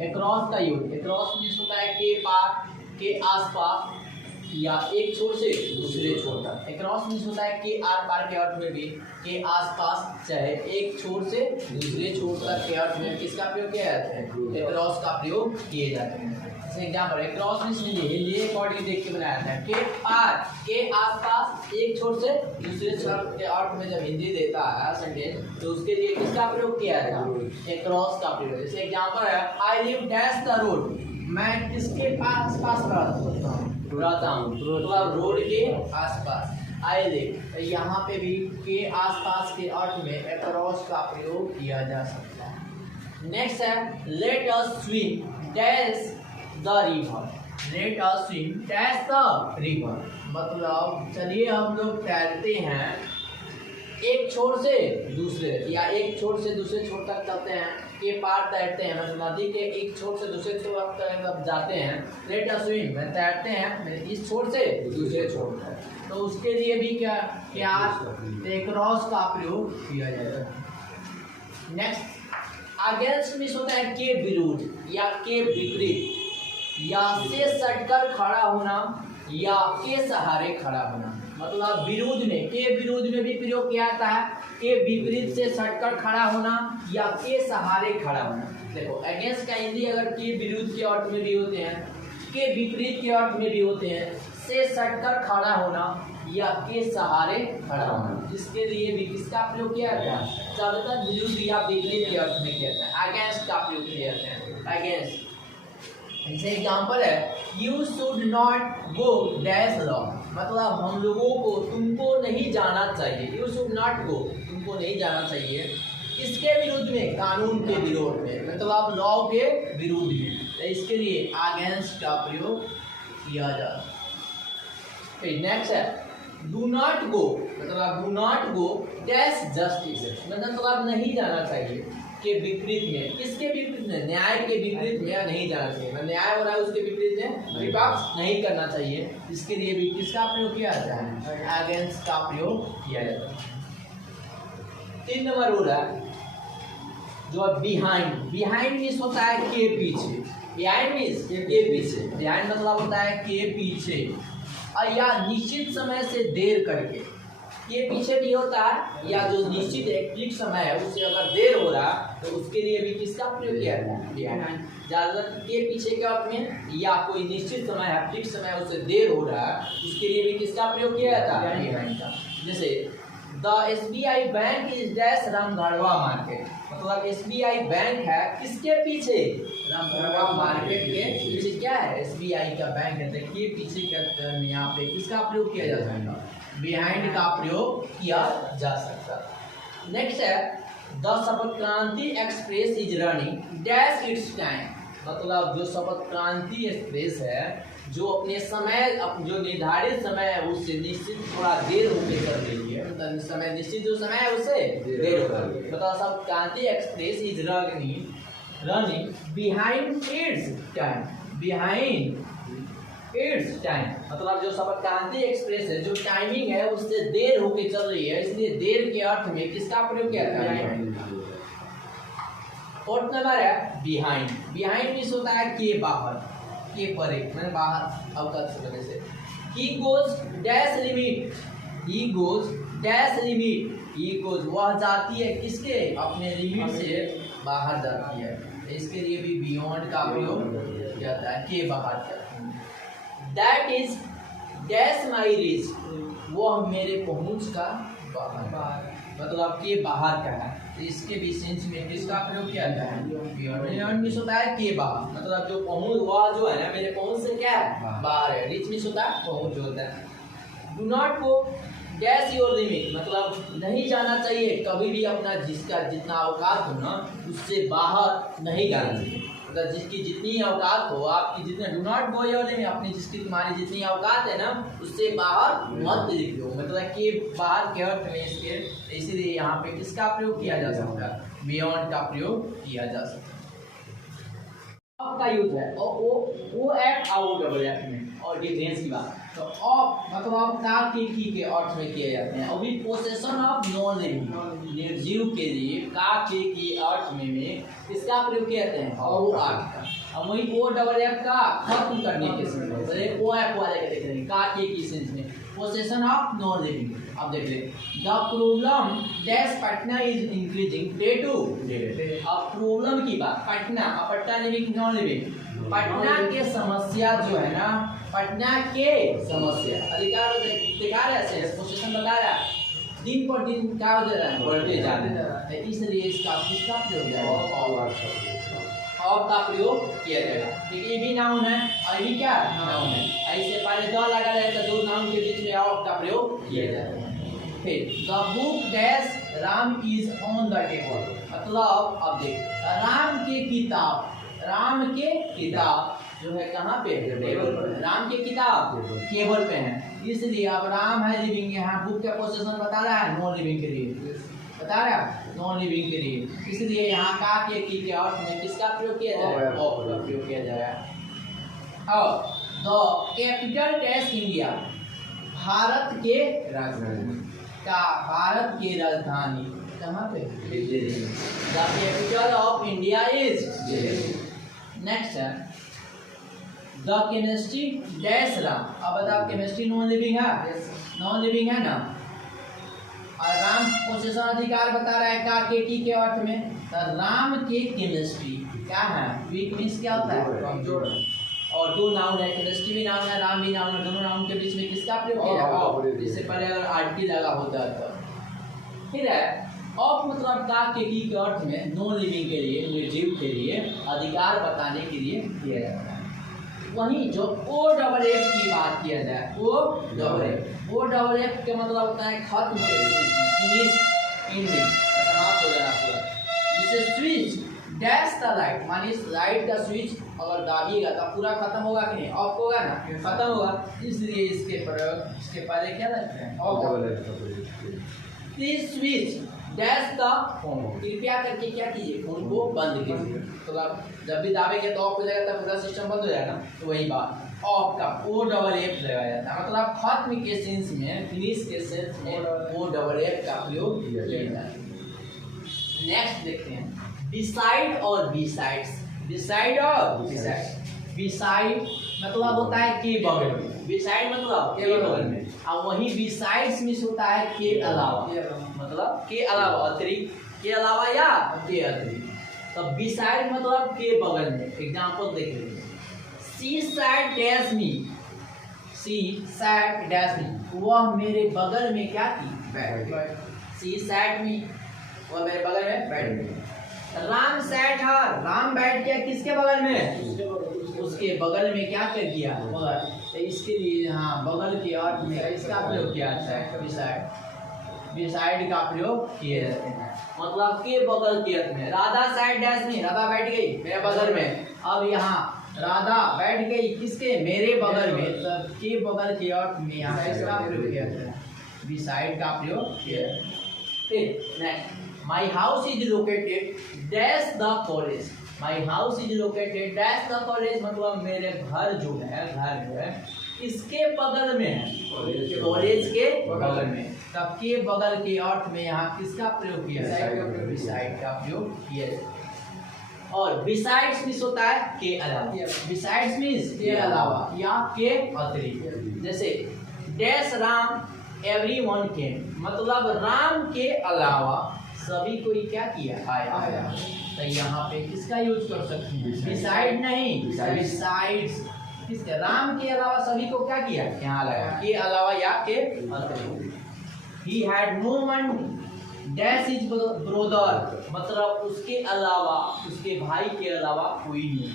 Across का use, across means होता है के पार, के आसपास या एक छोर से दूसरे छोर तक। अक्रॉस मीन्स होता है कि आर पार के अर्थ में भी, के आसपास चाहे एक छोर से दूसरे छोर तक के अर्थ में किसका प्रयोग किया जाता है, अक्रॉस का प्रयोग किए जाते हैं। जैसे example across means Hindi according देख के बनाया जाता है, के पार, के आसपास एक छोर से दूसरे छोर के अर्थ में जब हिंदी देता है सेंटेंस तो उसके लिए किसका प्रयोग किया जाता है, अक्रॉस का प्रयोग। जैसे एग्जाम्पल है I live dash the road, मैं किसके पास रहता हूँ, तो अब रोड के आसपास। आई लिव, यहाँ पे भी के आसपास के अर्थ में अक्रॉस का प्रयोग किया जा सकता है। नेक्स्ट है let us swim dash the river, let us swim dash the river, मतलब चलिए हम लोग तैरते हैं एक छोर से दूसरे या एक छोर से दूसरे छोर तक चलते हैं, के पार तैरते हैं, मतलब नदी के एक छोर से दूसरे छोर तक जाते हैं। लेट अस स्विम, मैं तैरते हैं इस छोर से दूसरे छोर तक, तो उसके लिए भी क्या अक्रॉस का प्रयोग किया जाएगा। नेक्स्ट अगेंस्ट मीन्स होता है के विरुद्ध या के विपरीत, या से सटकर खड़ा होना या के सहारे खड़ा होना, मतलब विरोध में, के विरोध में भी प्रयोग किया जाता है, के विपरीत से सटकर खड़ा होना या के सहारे खड़ा होना। देखो अगेंस्ट का हिंदी अगर के विरुद्ध के अर्थ में भी होते हैं, के विपरीत के अर्थ में भी होते हैं, से सटकर खड़ा होना या के सहारे खड़ा होना, इसके लिए भी किसका प्रयोग किया जाता है, ज्यादातर विरुद्ध या विपरीत के अर्थ में किया जाता है, अगेंस्ट का प्रयोग किया जाता है, अगेंस्ट। जैसे एग्जाम्पल है you should not go dash law, मतलब हम लोगों को तुमको नहीं जाना चाहिए, यू शुड नॉट गो, तुमको नहीं जाना चाहिए, किसके विरुद्ध में, कानून के विरोध में, मतलब लॉ के विरुद्ध में, तो इसके लिए अगेंस्ट का प्रयोग किया जाता है। नेक्स्ट है डू नॉट गो, मतलब do not go dash justice, मतलब नहीं जाना चाहिए के विपरीत में, किसके विपरीत में, न्याय के विपरीत में नहीं जाना चाहिए, न्याय हो रहा है उसके विपरीत में विपक्ष नहीं करना चाहिए, इसके लिए भी किसका प्रयोग किया जाता है, अगेंस्ट का प्रयोग किया जाता है। 3 नंबर रूल है जो बिहाइंड, बिहाइंड मीन्स होता है के पीछे, बिहाइंड मीन्स के पीछे, बिहाइंड मतलब होता है के पीछे या निश्चित समय से देर करके, ये पीछे भी होता है या जो निश्चित एक समय है उससे अगर देर हो रहा तो उसके लिए भी किसका प्रयोग किया जाता है, ज्यादातर के पीछे के अर्थ में, या कोई निश्चित समय है फिक्स समय उससे देर हो रहा है उसके लिए भी किसका प्रयोग किया जाता है। जैसे the SBI bank is dash Ramgarhwa market, मतलब SBI बैंक है किसके पीछे, रामगढ़वा मार्केट के पीछे क्या है, SBI का बैंक है, देखिए पीछे के यहाँ पे किसका प्रयोग किया जा सकता है, बिहाइंड का प्रयोग किया जा सकता है। नेक्स्ट है द शपथ क्रांति express is running dash it's time, मतलब जो शपथ क्रांति एक्सप्रेस है जो अपने समय, जो निर्धारित समय है उससे निश्चित थोड़ा देर होकर कर रही है, मतलब समय निश्चित जो समय है उससे देर हो रही है, मतलब शपथ क्रांति express is running behind it's time, behind it's time, मतलब जो शपथ क्रांति एक्सप्रेस है जो टाइमिंग है उससे देर होके चल रही है, इसलिए देर के अर्थ में किसका प्रयोग किया जाता है। 4th नंबर है बिहाइंड, बिहाइंड मीन्स होता है के बाहर, के परे, मैंने बाहर अवकाश से वजह से। He goes dash limit, he goes dash limit, he goes वह जाती है किसके, अपने लिमिट से बाहर जाती है, इसके लिए भी बियॉन्ड का प्रयोग किया जाता है, के बाहर का। That is dash my reach, वह मेरे पहुंच का बाहर, मतलब के बाहर का है, तो इसके भी सेंस में किसका प्रयोग किया जाता है, बियॉन्ड मीन्स होता है के बाहर, मतलब जो पहुंच वह जो है ना मेरे पहुंच से क्या है, बाहर है, रीच मीन्स होता है पहुंच होता है। Do not go dash your limit, मतलब नहीं जाना चाहिए कभी भी अपना जिसका जितना औकात हो ना उससे बाहर नहीं जाना चाहिए, मतलब जिसकी जितनी औकात हो, आपकी जितने, do not go your limit, अपनी जिसकी तुम्हारी जितनी औकात है ना उससे बाहर मत निकलो, मतलब कि बाहर के अर्थ में इसके, इसीलिए यहाँ पे किसका प्रयोग किया जा सकता है, बियॉन्ड का प्रयोग किया जा सकता है। का यूज है और वो एफ और डबल एफ में, और डिफरेंस की बात तो ऑफ मतलब का के की के अर्थ में किए जाते हैं। अभी पोसेशन ऑफ नॉन लिविंग निर्जीव के लिए का के की अर्थ में किसका प्रयोग किया जाते हैं और वो आगे का। अब वही ओ डबल एफ का खत्म करने के सेंस में ओ एफ वाले का देख रहे हैं का के की सेंस में पोसेशन ऑफ नॉन लिविंग। अब देख रहे the problem dash Patna is increasing day to day. अब प्रॉब्लम की बात Patna Patna living non living Patna के समस्या जो है ना पटना के समस्या अधिकार दिखा रहे हैं पोजीशन बता रहा है दिन पर दिन क्या हो रहा है बढ़ते जा रहा है। इसलिए इसका किसका प्रयोग जाएगा ऑफ का प्रयोग किया जाएगा। ठीक है ये भी नाउन है और ये क्या नाउन है। ऐसे पहले द लगा रहे तो दो नाउन के बीच में ऑफ का प्रयोग किया जाएगा। फिर the book dash Ram is on the table मतलब अब देख राम के किताब जो है कहाँ पे टेबल पर। राम के किताब टेबल पे है इसलिए अब राम है लिविंग यहाँ बुक का पोजीशन बता रहा है नॉन लिविंग के लिए बता रहा है नॉन लिविंग के लिए इसलिए यहाँ का के की के अर्थ में किसका प्रयोग किया जाएगा ऑफ का प्रयोग किया जाएगा। और the capital dash India Bharat के राजधानी का भारत की राजधानी कहाँ पे the capital of India is next है द केमिस्ट्री डैश राम। अब बताओ केमिस्ट्री नॉन लिविंग है नॉन लिविंग है ना और राम पोजीशन अधिकार बता रहा है का के की के अर्थ में तो राम के केमिस्ट्री क्या है वीक मींस क्या होता है कमजोर और दो नाउन है केमिस्ट्री भी नाउन है राम भी नाउन है दोनों नाउन के बीच में किसका प्रयोग किया जाएगा इससे पहले अगर आर्टिकल लगा होता तो फिर है ऑफ मतलब का के की के अर्थ में नॉन लिविंग के लिए निर्जीव के लिए अधिकार बताने के लिए किया जाता है। वहीं जो ओ डबल एफ की बात किया जाए ओ डबल एफ का मतलब होता है खत्म फिनिश एंडिंग समाप्त हो जाना पूरा। जैसे स्विच डैश द लाइट मानी लाइट का स्विच अगर दाबिएगा तो पूरा खत्म होगा कि नहीं ऑफ होगा ना खत्म होगा इसलिए इसके प्रयोग इसके पहले क्या लगता है of. Please switch dash the phone कृपया करके क्या कीजिए फोन को बंद कीजिए। तो जब भी दाबेंगे तो ऑफ हो जाएगा तब पूरा सिस्टम बंद हो जाएगा तो वही बात ऑफ का ओ डबल एफ लगाया जाता है मतलब खत्म के सेंस में फिनिश के सेंस में ओ डबल एफ का प्रयोग किया जाता है। नेक्स्ट देखते हैं बिसाइड और बिसाइड्स बिसाइड और बिसाइड मतलब होता है के बगल में बिसाइड मतलब के बगल में और वही बिसाइड्स में होता है के अलावा मतलब के अलावा अतिरिक्त के अलावा या के अतिरिक्त। तो बिसाइड मतलब के बगल में एग्जांपल देख लीजिए सी सैड डैश मी सी सैड डैश मी वह मेरे बगल में क्या की बैठ सी सैड मी वह मेरे बगल में बैठ गई। राम सैट हर राम बैठ गया किसके बगल में उसके बगल में क्या कर दिया बगल। तो इसके लिए हाँ बगल के अर्थ में इसका प्रयोग किया जाता है बिसाइड का प्रयोग किए जाते हैं मतलब के बगल के अर्थ में। राधा साइड डैश में राधा बैठ गई मेरे बगल में। अब यहाँ राधा बैठ गई किसके मेरे बगल में तब के बगल के अर्थ में यहाँ इसका प्रयोग किया जाता है बिसाइड का प्रयोग किया जाता है। फिर next my house is located dash the college my house is located dash the college मतलब मेरे घर जो है इसके बगल में है कॉलेज के बगल में। तब के बगल के अर्थ में यहाँ किसका प्रयोग किया जाए बिसाइड का प्रयोग किया जाए। और बिसाइड्स मीन्स होता है के अलावा बिसाइड्स मीन्स के अलावा या के अतिरिक्त। जैसे डैश राम एवरीवन केम मतलब राम के अलावा सभी कोई क्या किया आया। तो यहाँ पे किसका यूज कर सकते हैं बिसाइड नहीं बिसाइड्स किसके राम के अलावा सभी को क्या किया यहाँ लगा के अलावा या के अतिरिक्त। He had no one dash is brother मतलब उसके अलावा उसके भाई के अलावा कोई नहीं।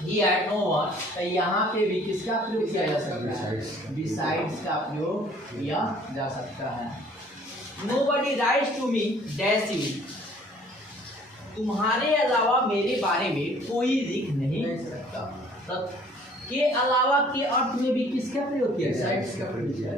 He had no one तो यहाँ पे भी किसका प्रयोग किया जा सकता है बिसाइड्स का प्रयोग किया जा सकता है। Nobody writes to me dash you तुम्हारे अलावा मेरे बारे में कोई लिख नहीं सकता। तब के अलावा के अर्थ में भी किसका प्रयोग किया बिसाइड्स का प्रयोग किया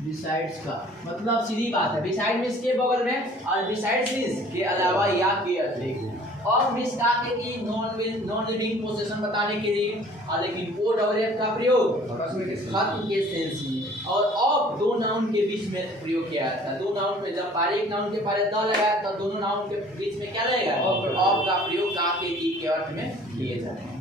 बिसाइड्स का मतलब सीधी बात है बिसाइड मींस के बगल में और बिसाइड्स मींस के अलावा या के अतिरिक्त। ऑफ मीन्स का की नॉन लिविंग पोजीशन बताने के लिए, और लेकिन ओ डबल एफ का प्रयोग खत्म के सेंस में, और ऑफ दो नाउन के बीच में प्रयोग किया जाता है। दो नाउन पे जब पहले एक नाउन के पहले द लगाया तो दोनों नाउन के बीच में क्या लगेगा, ऑफ का प्रयोग का के अर्थ में किए जाते हैं।